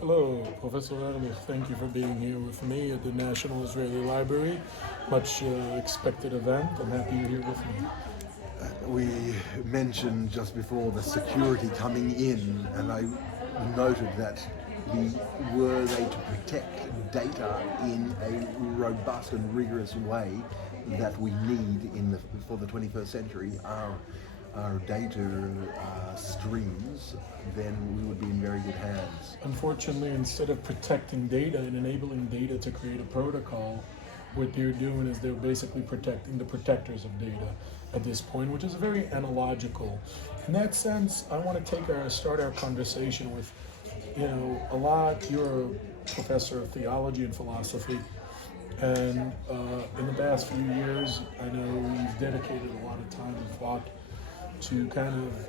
Hello, Professor Erlich. Thank you for being here with me at the National Israeli Library. Much expected event. I'm happy you're here with me. We mentioned just before the security coming in, and I noted that were they to protect data in a robust and rigorous way that we need for the 21st century, our data streams, then we would be in very good hands. Unfortunately, instead of protecting data and enabling data to create a protocol, what they're doing is they're basically protecting the protectors of data at this point, which is very analogical. In that sense, I want to start our conversation with, a lot. You're a professor of theology and philosophy, and in the past few years, I know you've dedicated a lot of time and thought to kind of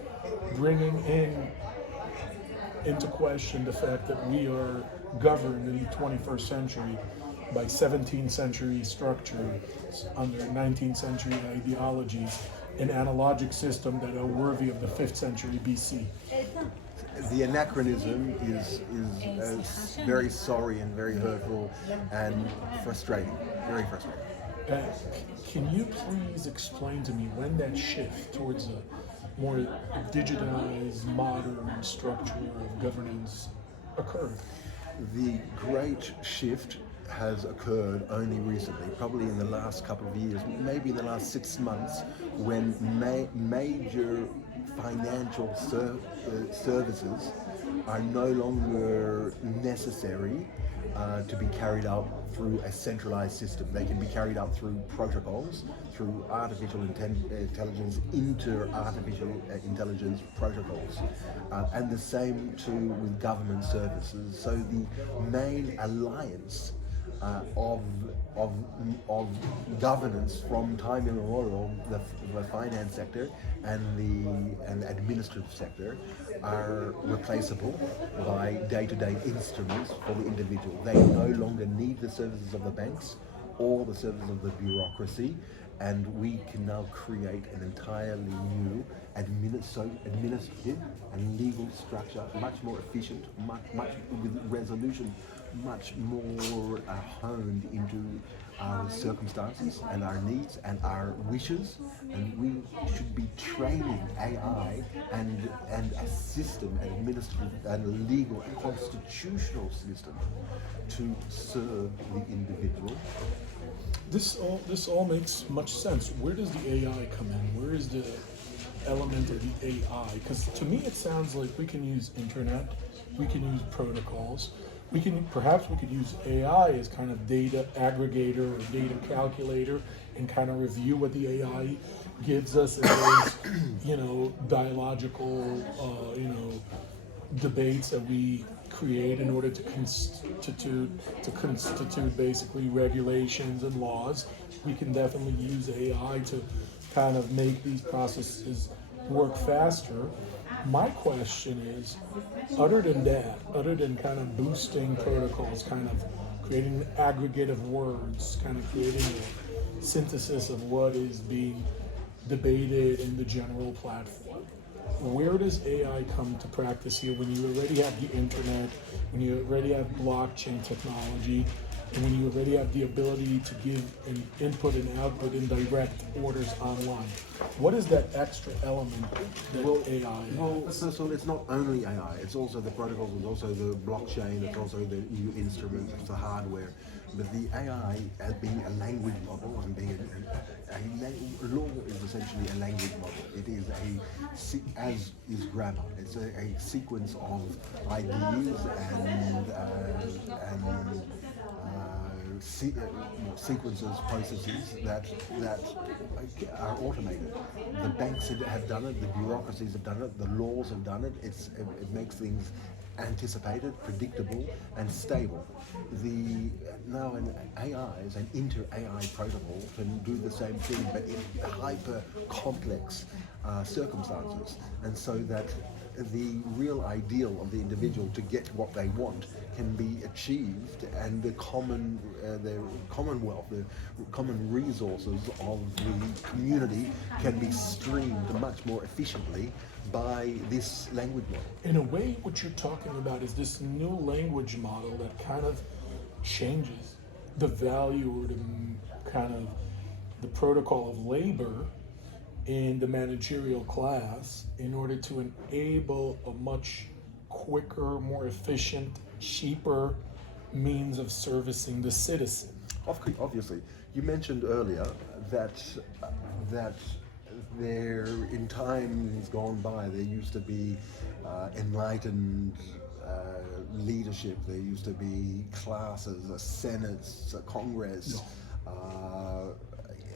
bringing into question the fact that we are governed in the 21st century by 17th century structure under 19th century ideologies, an analogic system that are worthy of the 5th century BC. The anachronism is very sorry and very hurtful and frustrating, very frustrating. Uh, can you please explain to me when that shift towards a more digitized, modern structure of governance occurred? The great shift has occurred only recently, probably in the last couple of years, maybe in the last 6 months, when major financial services are no longer necessary to be carried out through a centralized system. They can be carried out through protocols, through artificial intelligence, inter-artificial intelligence protocols, and the same too with government services. So the main alliance of governance from time immemorial, the finance sector and the administrative sector are replaceable by day-to-day instruments for the individual. They no longer need the services of the banks or the services of the bureaucracy, and we can now create an entirely new administrative and legal structure, much more efficient, much with resolution, much more honed into our circumstances and our needs and our wishes, and we should be training AI and a system, an administrative and legal and constitutional system to serve the individual. This all makes much sense. Where does the AI come in? Where is the element of the AI? Because to me it sounds like we can use internet, we can use protocols, we could use AI as kind of data aggregator or data calculator and kind of review what the AI gives us in those, dialogical, debates that we create in order to constitute basically regulations and laws. We can definitely use AI to kind of make these processes work faster. My question is, other than that, other than kind of boosting protocols, kind of creating an aggregate of words, kind of creating a synthesis of what is being debated in the general platform, where does AI come to practice here when you already have the internet, when you already have blockchain technology, and when you already have the ability to give an input and output in direct orders online? What is that extra element that AI has? So it's not only AI, it's also the protocols, it's also the blockchain, it's also the new instruments, it's the hardware. But the AI as being a language model and being a law is essentially a language model. It is as is grammar. It's a sequence of ideas sequences, processes that are automated. The banks have done it, the bureaucracies have done it, the laws have done it. It makes things anticipated, predictable, and stable. Now an AI, an inter-AI protocol, can do the same thing, but in hyper complex circumstances, and so that the real ideal of the individual to get what they want can be achieved, and the commonwealth, the common resources of the community can be streamed much more efficiently by this language model. In a way, what you're talking about is this new language model that kind of changes the value or the kind of the protocol of labor in the managerial class in order to enable a much quicker, more efficient, cheaper means of servicing the citizen. Obviously, you mentioned earlier that there, in times gone by, there used to be enlightened leadership. There used to be classes, a senate, a congress,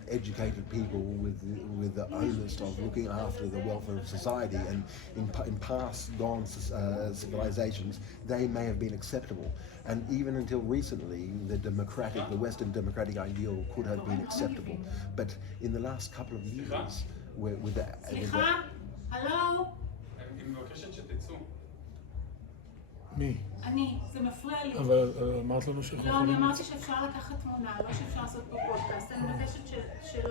educated people with the onus of looking after the welfare of society. And in past gone civilizations, they may have been acceptable. And even until recently, the Western democratic ideal could have been acceptable. But in the last couple of years, with the סליחה? הלו? אני מבקשת שתצאו. מי? אני, זה מפריע לי. אבל אמרת לנו שאנחנו לא, אני יכולים... אמרתי שאפשר לקחת תמונה, לא שאפשר לעשות פה פודקאסט. אני מבקשת שלא